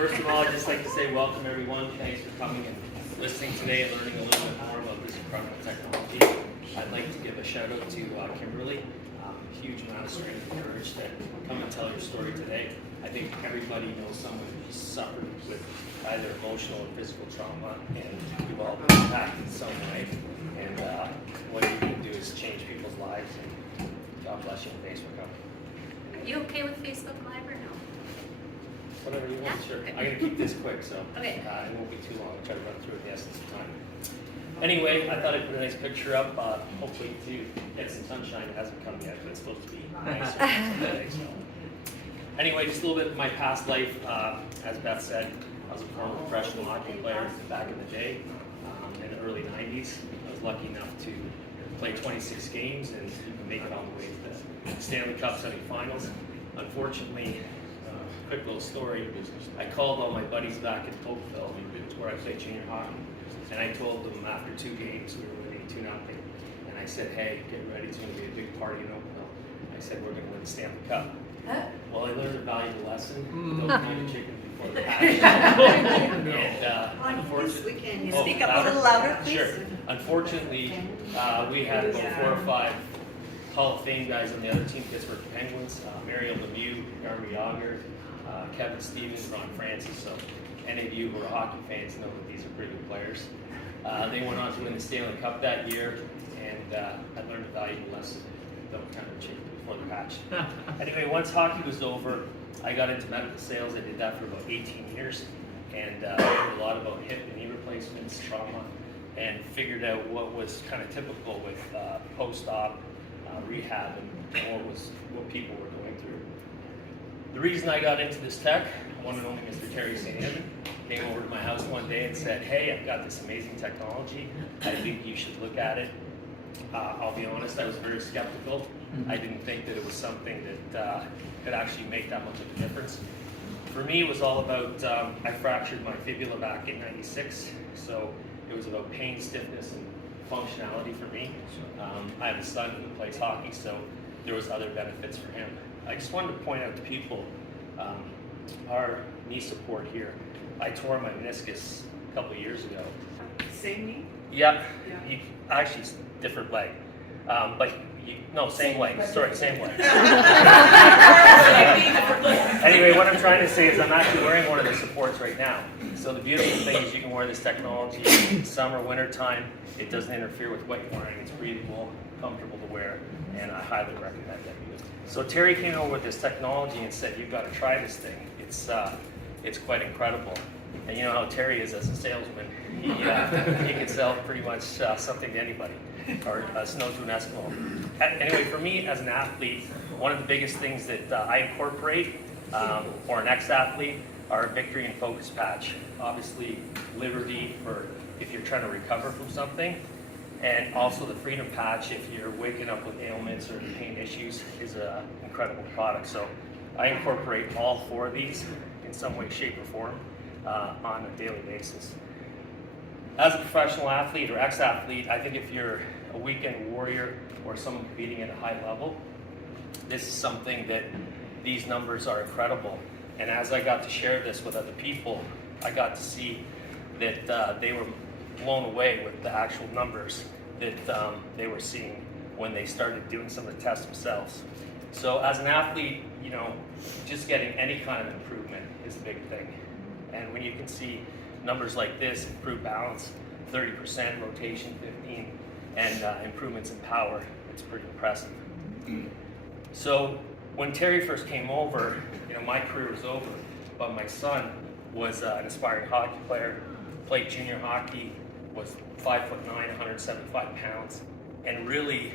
First of all, I'd just like to say welcome everyone. Thanks for coming and listening today and learning a little bit more about this incredible technology. I'd like to give a shout out to Kimberly. Huge amount of strength and courage to come and tell your story today. I think everybody knows someone who's suffered with either emotional or physical trauma, and we've all been impacted in some way. And what you can do is change people's lives. And God bless you, and thanks for coming. Are you okay with Facebook Live or no? Whatever you want, Yeah. sure. I'm going to keep this quick, so Okay. it won't be too long. I'll try to run through it in the essence of time. Anyway, I thought I'd put a nice picture up, hopefully to get some sunshine. It hasn't come yet, but it's supposed to be nicer today. So. Anyway, just a little bit of my past life. As Beth said, I was a former professional hockey player back in the day, in the early 90s. I was lucky enough to play 26 games and even make it all the way to the Stanley Cup semifinals. Unfortunately, quick little story, I called all my buddies back in Oakville, where I played junior hockey, and I told them after 2 games we were winning 2-0, and I said, hey, get ready, it's going to be a big party in Oakville. I said, we're going to win the Stanley Cup. Well, I learned a valuable lesson. Don't mind a chicken before the hatch. And unfortunately, Can you speak up a little louder, please? Sure. Unfortunately, we had about 4 or 5 Hall of Fame guys on the other team, Pittsburgh Penguins, Mario Lemieux, Yarmy Yager, Kevin Stevens, Ron Francis. So any of you who are hockey fans know that these are pretty good players. They went on to win the Stanley Cup that year, and I learned a valuable lesson. Don't count the chicken before the hatch. Anyway, once hockey was over, I got into medical sales. I did that for about 18 years, and learned a lot about hip and knee replacements, trauma, and figured out what was kind of typical with post-op rehab and what people were going through. The reason I got into this tech, one and only Mr. Terry St. Evan came over to my house one day and said, hey, I've got this amazing technology. I think you should look at it. I'll be honest, I was very skeptical. I didn't think that it was something that could actually make that much of a difference. For me, it was all about, I fractured my fibula back in '96, so it was about pain, stiffness, and functionality for me. I have a son who plays hockey, so there was other benefits for him. I just wanted to point out to people our knee support here. I tore my meniscus a couple of years ago. Same knee? Yeah. Actually, different leg. Same leg. Sorry, same leg. Anyway, what I'm trying to say is I'm actually wearing one of the supports right now. So the beautiful thing is you can wear this technology summer, winter time. It doesn't interfere with what you're wearing. It's breathable, comfortable to wear, and I highly recommend that. So Terry came over with this technology and said, you've got to try this thing. It's quite incredible. And you know how Terry is as a salesman. He can sell pretty much something to anybody, or snow to an Eskimo. Anyway, for me as an athlete, one of the biggest things that I incorporate, or an ex-athlete, are Victory and Focus patch. Obviously, Liberty for if you're trying to recover from something, and also the Freedom patch if you're waking up with ailments or pain issues is an incredible product. So I incorporate all 4 of these in some way, shape, or form on a daily basis. As a professional athlete or ex-athlete, I think if you're a weekend warrior or someone competing at a high level, this is something that these numbers are incredible. And as I got to share this with other people, I got to see that they were blown away with the actual numbers that they were seeing when they started doing some of the tests themselves. So as an athlete, just getting any kind of improvement is a big thing. And when you can see numbers like this, improved balance, 30%, rotation 15, and improvements in power, it's pretty impressive. So when Terry first came over, my career was over, but my son was an aspiring hockey player, played junior hockey, was 5'9", 175 pounds, and really,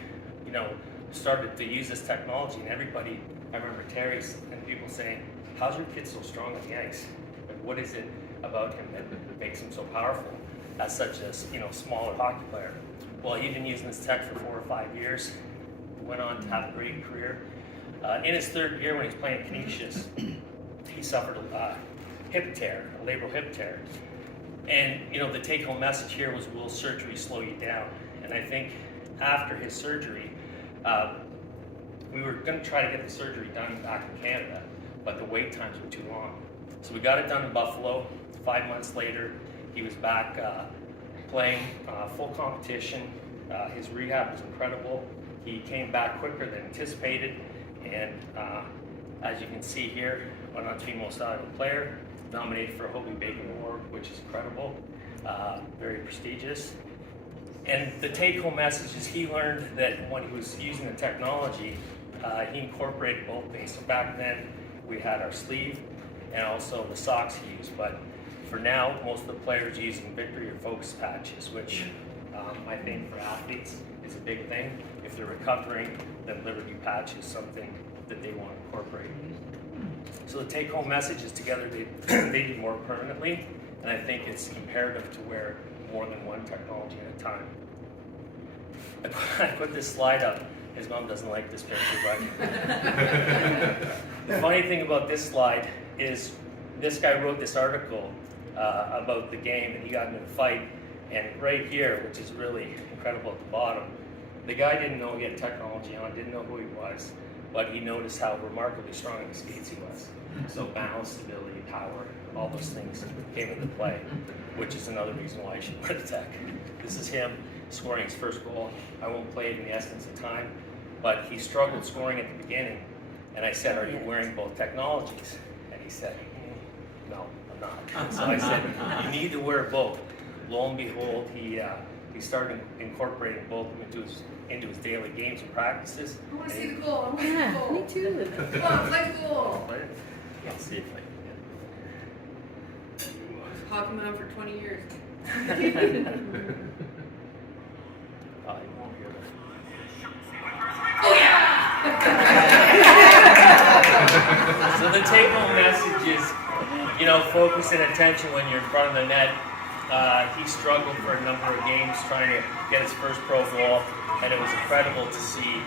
started to use this technology. And everybody, I remember Terry and people saying, how's your kid so strong on the ice? Like, what is it about him that makes him so powerful as such a smaller hockey player? Well, he'd been using this tech for 4 or 5 years, went on to have a great career. In his 3rd year when he was playing Canisius, he suffered a hip tear, a labral hip tear. And the take-home message here was, will surgery slow you down? And I think after his surgery, we were going to try to get the surgery done back in Canada, but the wait times were too long. So we got it done in Buffalo. 5 months later, he was back playing full competition. His rehab was incredible. He came back quicker than anticipated, and as you can see here, went on to be most valuable player, nominated for a Hoover Award, which is incredible, very prestigious. And the take-home message is he learned that when he was using the technology, he incorporated both things. So back then, we had our sleeve and also the socks he used, but for now, most of the players are using victory or focus patches, which I think for athletes is a big thing. If they're recovering, then Liberty patch is something that they want to incorporate. So the take-home message is together they do more permanently, and I think it's imperative to wear more than one technology at a time. I put this slide up. His mom doesn't like this picture, but the funny thing about this slide is this guy wrote this article about the game, and he got into a fight, and right here, which is really incredible at the bottom, the guy didn't know he had technology on, didn't know who he was, but he noticed how remarkably strong in the skates he was. So balance, stability, power, all those things came into play, which is another reason why you should wear the tech. This is him scoring his first goal. I won't play it in the essence of time, but he struggled scoring at the beginning, and I said, "Are you wearing both technologies?" And he said, "No, I'm not." So I said, "You need to wear both." Lo and behold, he started incorporating both into his daily games and practices. I want to see the goal. I want to see the goal. Me too. Come on, play the goal. I'll see if I Hockey man for 20 years. can. You won't hear that. Oh yeah! So the take-home message is, focus and attention when you're in front of the net. He struggled for a number of games trying to get his first pro goal, and it was incredible to see,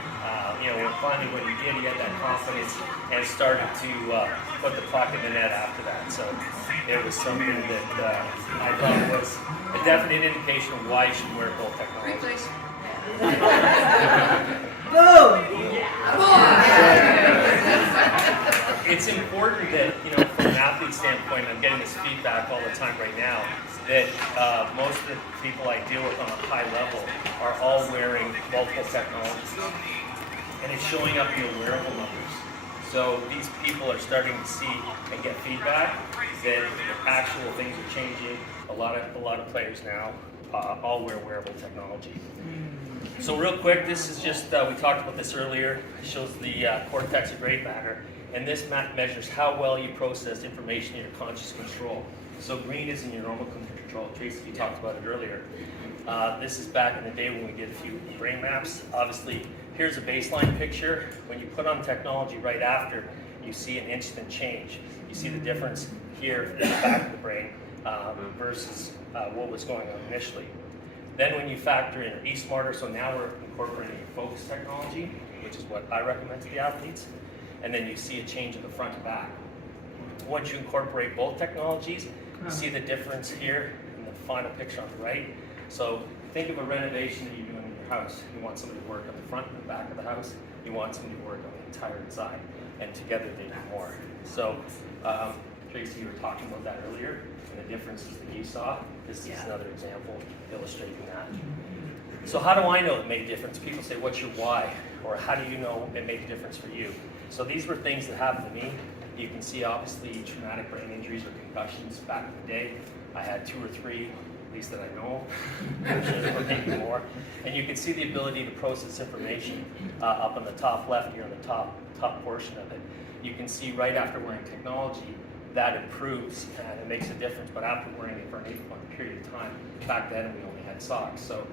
when he did, he had that confidence and started to put the puck in the net after that. So it was something that I thought was a definite indication of why you should wear both technologies. Boom! It's important that, from an athlete standpoint, I'm getting this feedback all the time right now, that most of the people I deal with on a high level are all wearing multiple technologies. And it's showing up in the wearable numbers. So these people are starting to see and get feedback that actual things are changing. A lot of players now all wear wearable technology. So real quick, this is just, we talked about this earlier, it shows the cortex of gray matter, and this map measures how well you process information in your conscious control. So green is in your normal control. Tracy, you talked about it earlier. This is back in the day when we did a few brain maps. Obviously, here's a baseline picture. When you put on technology right after, you see an instant change. You see the difference here in the back of the brain versus what was going on initially. Then when you factor in eSmarter, so now we're incorporating focus technology, which is what I recommend to the athletes, and then you see a change in the front and back. Once you incorporate both technologies, you see the difference here in the final picture on the right. So think of a renovation that you're doing in your house. You want somebody to work on the front and the back of the house. You want somebody to work on the entire inside, and together they do more. So Tracy, you were talking about that earlier, and the differences that you saw. This is another example illustrating that. So how do I know it made a difference? People say, what's your why? Or how do you know it made a difference for you? So these were things that happened to me. You can see obviously traumatic brain injuries or concussions back in the day. I had 2 or 3, at least that I know. I'm sure there were maybe more. And you can see the ability to process information up on the top left here on the top portion of it. You can see right after wearing technology, that improves and it makes a difference. But after wearing it for an 8-month period of time, back then we only had socks. So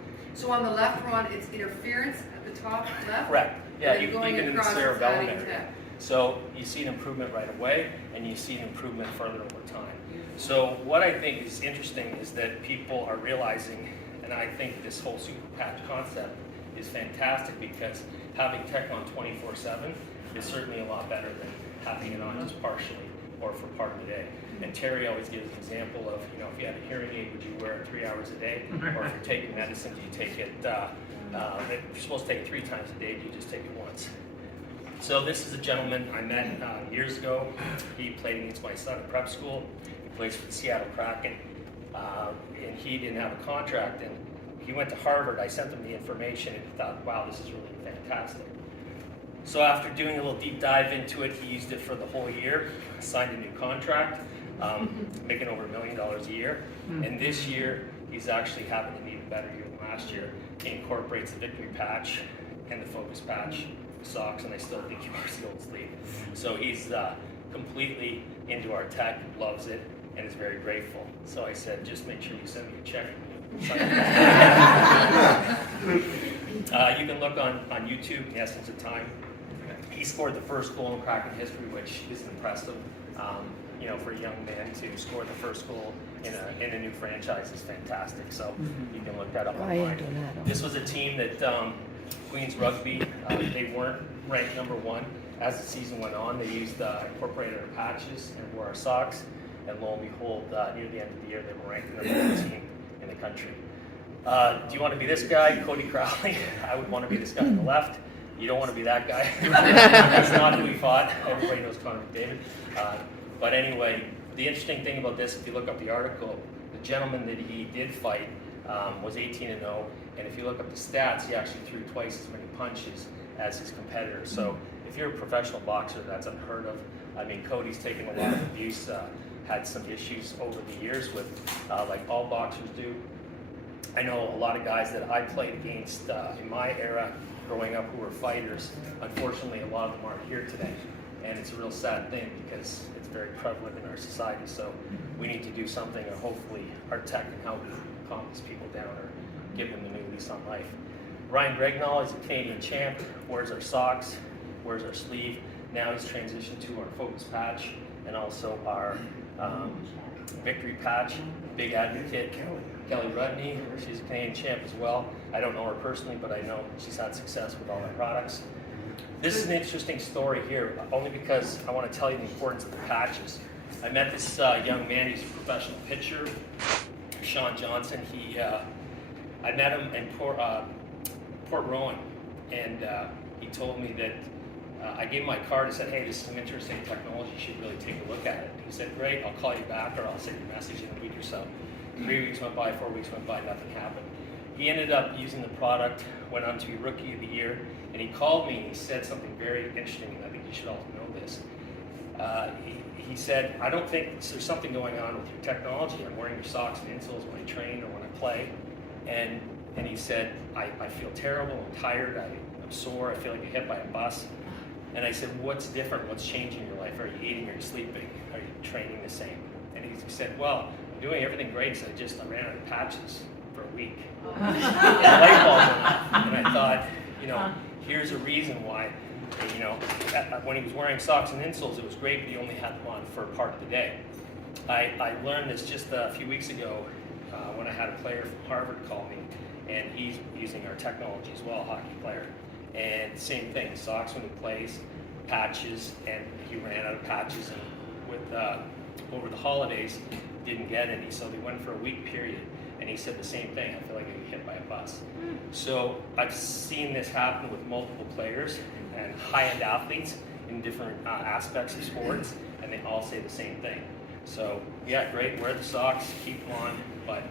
on the left, Ron, it's interference at the top left? Correct. Yeah, And even going in the across, it's cerebellum adding area. to- So you see an improvement right away, and you see an improvement further over time. So what I think is interesting is that people are realizing, and I think this whole super patch concept is fantastic because having tech on 24/7 is certainly a lot better than having it on just partially or for part of the day. And Terry always gives an example of, if you had a hearing aid, would you wear it 3 hours a day? Or if you're taking medicine, do you take it, if you're supposed to take it 3 times a day, do you just take it once? So this is a gentleman I met years ago. He played against my son at prep school. He plays for the Seattle Kraken, and he didn't have a contract. And he went to Harvard. I sent him the information, and he thought, wow, this is really fantastic. So after doing a little deep dive into it, he used it for the whole year, signed a new contract, making over $1 million a year. And this year, he's actually having an even better year than last year. He incorporates the victory patch and the focus patch socks, and I still think he wears the old sleeve. So he's completely into our tech, loves it, and is very grateful. So I said, just make sure you send me a check. You can look on YouTube, The Essence of Time. He scored the first goal in Kraken history, which is impressive. For a young man to score the first goal in a new franchise is fantastic. So you can look that up online. This was a team that Queens Rugby, they weren't ranked number one. As the season went on, they incorporated our patches and wore our socks. And lo and behold, near the end of the year, they were ranked number 1 team in the country. Do you want to be this guy, Cody Crowley? I would want to be this guy on the left. You don't want to be that guy. That's not who he fought. Everybody knows Connor McDavid. But anyway, the interesting thing about this, if you look up the article, the gentleman that he did fight was 18-0, and if you look up the stats, he actually threw twice as many punches as his competitor. So if you're a professional boxer, that's unheard of. I mean, Cody's taken a lot of abuse, had some issues over the years with, like all boxers do. I know a lot of guys that I played against in my era growing up who were fighters. Unfortunately, a lot of them aren't here today. And it's a real sad thing because it's very prevalent in our society. So we need to do something, and hopefully our tech can help calm these people down or give them a new lease on life. Ryan Gregnall is a Canadian champ, wears our socks, wears our sleeve. Now he's transitioned to our focus patch and also our victory patch. Big advocate. Kelly Rudney, she's a Canadian champ as well. I don't know her personally, but I know she's had success with all our products. This is an interesting story here, only because I want to tell you the importance of the patches. I met this young man, he's a professional pitcher, Sean Johnson. I met him in Port Rowan, and he told me that I gave him my card and said, hey, this is some interesting technology, you should really take a look at it. He said, great, I'll call you back or I'll send you a message in a week or so. 3 weeks went by, 4 weeks went by, nothing happened. He ended up using the product, went on to be Rookie of the Year, and he called me and he said something very interesting, and I think you should all know this. He said, I don't think there's something going on with your technology. I'm wearing your socks and insoles when I train or when I play. And he said, I feel terrible, I'm tired, I'm sore, I feel like I hit by a bus. And I said, what's different? What's changing in your life? Are you eating? Are you sleeping? Are you training the same? And he said, well, I'm doing everything great, so I ran out of patches for a week. And the light bulb went off. And I thought, here's a reason why. When he was wearing socks and insoles, it was great, but he only had them on for a part of the day. I learned this just a few weeks ago when I had a player from Harvard call me, and he's using our technology as well, a hockey player. And same thing, socks when he plays, patches, and he ran out of patches, and with over the holidays, didn't get any, so they went for a week period. And he said the same thing, I feel like I got hit by a bus. So I've seen this happen with multiple players and high-end athletes in different aspects of sports, and they all say the same thing. So yeah, great, wear the socks, keep them on, but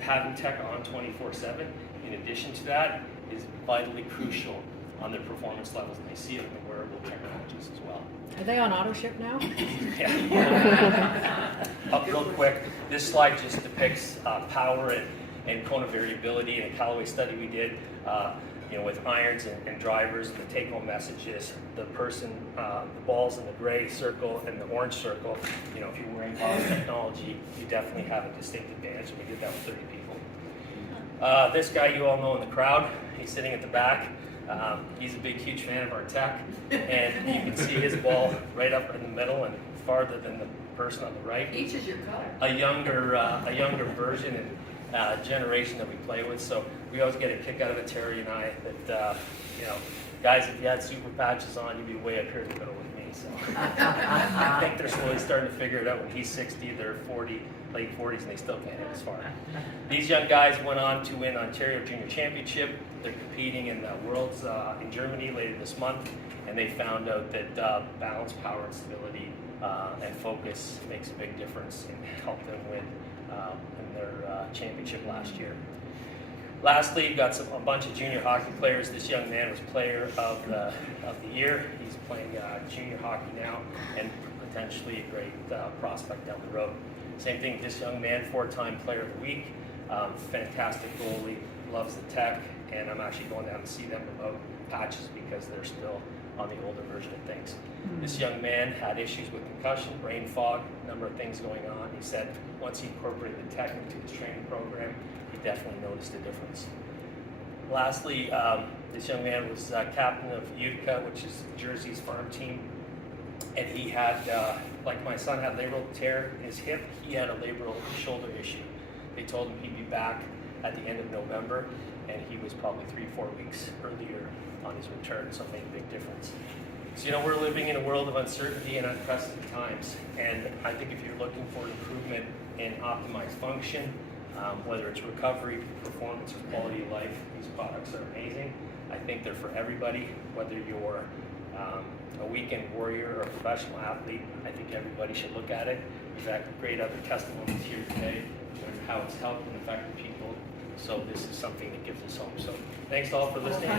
having tech on 24/7, in addition to that, is vitally crucial on their performance levels, and they see it in the wearable technologies as well. Are they on auto ship now? Yeah. Real quick, this slide just depicts power and cone of variability in a Callaway study we did, with irons and drivers. And the take-home message is the ball's in the gray circle and the orange circle. If you're wearing Bob's technology, you definitely have a distinct advantage. And we did that with 30 people. This guy you all know in the crowd, he's sitting at the back. He's a big, huge fan of our tech, and you can see his ball right up in the middle and farther than the person on the right. Each is your color. A younger version and generation that we play with. So we always get a kick out of it, Terry and I, that guys, if you had super patches on, you'd be way up here in the middle with me. So I think they're slowly starting to figure it out. When he's 60, they're 40, late 40s, and they still can't hit as far. These young guys went on to win Ontario Junior Championship. They're competing in the Worlds in Germany later this month, and they found out that balance, power, and stability and focus makes a big difference and helped them win in their championship last year. Lastly, you've got a bunch of junior hockey players. This young man was player of the year. He's playing junior hockey now and potentially a great prospect down the road. Same thing, this young man, 4-time player of the week, fantastic goalie, loves the tech, and I'm actually going down to see them about patches because they're still on the older version of things. This young man had issues with concussion, brain fog, a number of things going on. He said once he incorporated the tech into his training program, he definitely noticed a difference. Lastly, this young man was captain of Utica, which is Jersey's farm team, and he had, like my son had labral tear in his hip, he had a labral shoulder issue. They told him he'd be back at the end of November, and he was probably 3-4 weeks earlier on his return, so it made a big difference. So, you know, we're living in a world of uncertainty and unprecedented times, and I think if you're looking for improvement in optimized function, whether it's recovery, performance, or quality of life, these products are amazing. I think they're for everybody, whether you're a weekend warrior or a professional athlete. I think everybody should look at it. We've had great other testimonies here today on how it's helped and affected people. So this is something that gives us hope. So thanks all for listening.